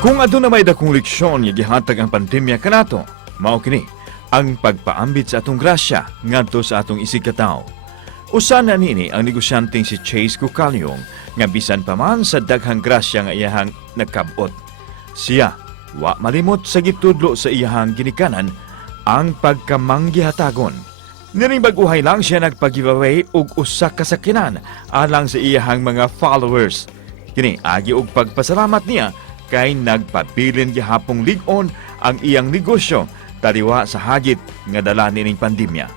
Kung aduna may dakong leksyon nga gihatag ang pandemya kanato, mao kini ang pagpaambit sa atong grasya ngadto sa atong isig katawo. Usa na nini ang negosyanteng si Chase Cucalyong nga bisan pa man sa daghang grasya nga iyahang nagkabot. Siya wa malimot sa gitudlo sa iyahang ginikanan ang pagkamanggihatagon. Niring baguhay lang siya nagpag-giveaway og usa ka sakinan alang sa iyahang mga followers. Kini agi og pagpasalamat niya kay nagpabilin gihapong lig-on ang iyang negosyo taliwa sa hagit nga dala nining pandemya.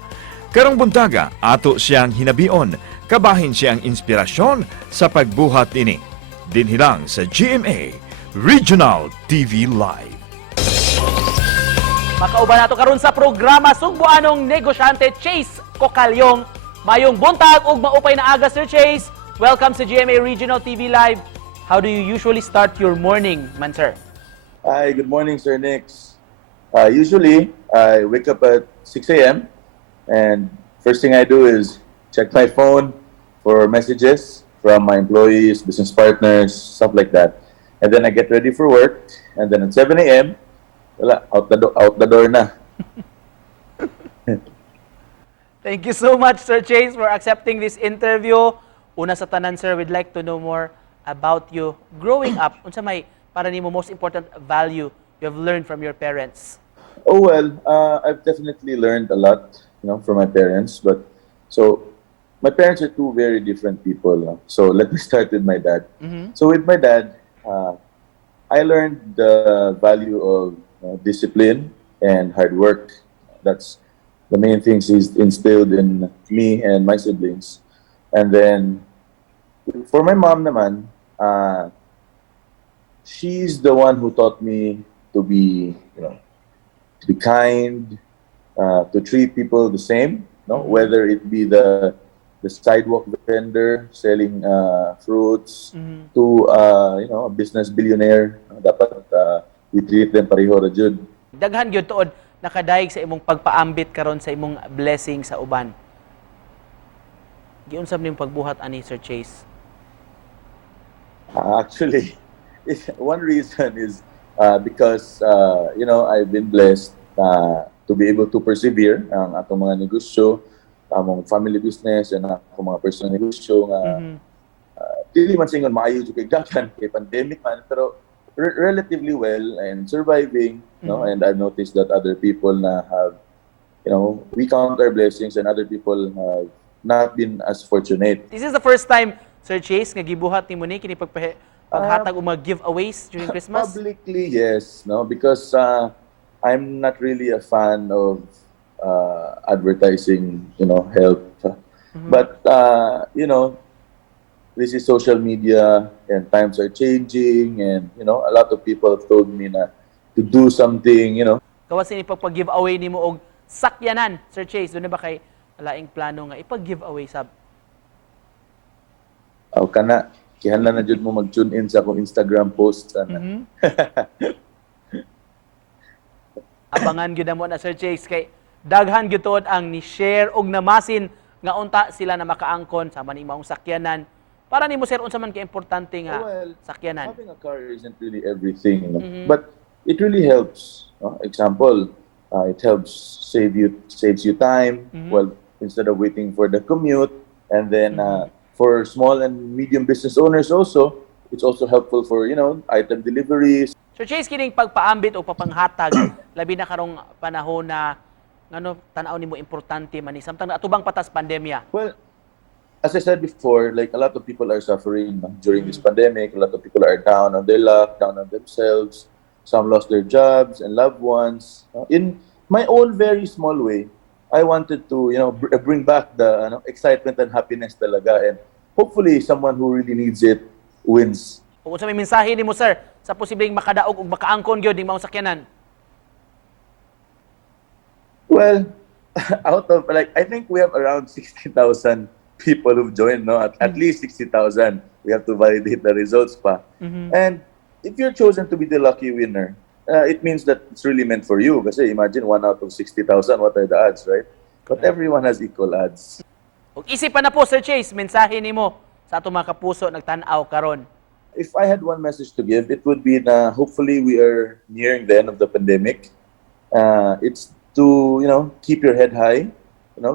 Karong buntaga ato siyang hinabion, kabahin siyang inspirasyon sa pagbuhat nini. Dinhi lang sa GMA Regional TV Live. Makauban nato karon sa programa Sugbuanong Negosyante Chase Cucalyong. Mayong buntag ug maupay na aga, Sir Chase. Welcome sa GMA Regional TV Live. How do you usually start your morning, man sir? Hi, good morning, Sir Nix. Usually, I wake up at 6 a.m. and first thing I do is check my phone for messages from my employees, business partners, stuff like that. And then I get ready for work. And then at 7 a.m., wala, out the door na. Thank you so much, Sir Chase, for accepting this interview. Una sa tanan, sir, we'd like to know more about you growing up. Unsa may para nimo most important value you have learned from your parents? Oh, well, I've definitely learned a lot, from my parents. But so my parents are two very different people. So let me start with my dad. So with my dad, I learned the value of discipline and hard work. That's the main things he's instilled in me and my siblings. And then for my mom naman, she's the one who taught me to be, to be kind, to treat people the same, whether it be the sidewalk vendor selling fruits to a business billionaire. Dapat we treat them pareho ra jud. Daghan gyud tuod nakadayeg sa imong pagpaambit karon sa imong blessing sa uban. Giunsa man imong pagbuhat ani, Sir Chase? Actually, one reason is because I've been blessed to be able to persevere ang atong mga negosyo, among family business and akong mga personal negosyo nga dili man singon maayo jud kay daghan kay pandemic man, pero relatively well and surviving, and I've noticed that other people na have, we count our blessings and other people have not been as fortunate. This is the first time, Sir Chase, nga gibuhat nimo ni kini paghatag og mga giveaways during Christmas? Publicly, yes, because I'm not really a fan of advertising, help. But this is social media and times are changing, and a lot of people have told me na to do something, Kawas ni pagpag-giveaway nimo og sakyanan, Sir Chase, doon na ba kay laing plano nga ipag-giveaway sab? Aw kana kihanlan na jud mo mag-tune in sa akong Instagram post sana. Abangan gyud mo na, Sir Chase, kay daghan gyud tuod ang ni-share og namasin nga unta sila na makaangkon sama ni maong sakyanan. Para nimo, sir, unsa man ka importante nga sakyanan? Having a car isn't really everything, but it really helps. Example, it helps saves you time. Well, instead of waiting for the commute, and then for small and medium business owners also, it's also helpful for item deliveries. Sir Chase, kining pagpaambit o papanghatag labi na karong panahon na tan-aw nimo importante man ni samtang atubang patas pandemya? Well, as I said before, like a lot of people are suffering during this pandemic. A lot of people are down on their luck, down on themselves. Some lost their jobs and loved ones. In my own very small way, I wanted to bring back the excitement and happiness talaga, and hopefully someone who really needs it wins. Kung unsa may mensahe nimo, sir, sa posibleng makadaog ug makaangkon gyud ning maong sakyanan? Well, out of I think we have around 60,000 people who've joined, at least 60,000. We have to validate the results pa. And if you're chosen to be the lucky winner, it means that it's really meant for you. Kasi imagine 1 out of 60,000, what are the odds, right? But everyone has equal odds. Ug isipan na po, Sir Chase, mensahe nimo sa atong mga kapuso nagtan-aw karon. If I had one message to give, it would be that hopefully we are nearing the end of the pandemic. It's to, keep your head high,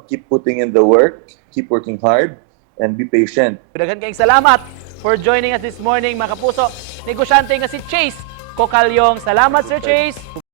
keep putting in the work, keep working hard, and be patient. Daghang kayong salamat for joining us this morning, mga kapuso. Negosyante nga si Chase Cocalyong. Salamat, Sir Chase!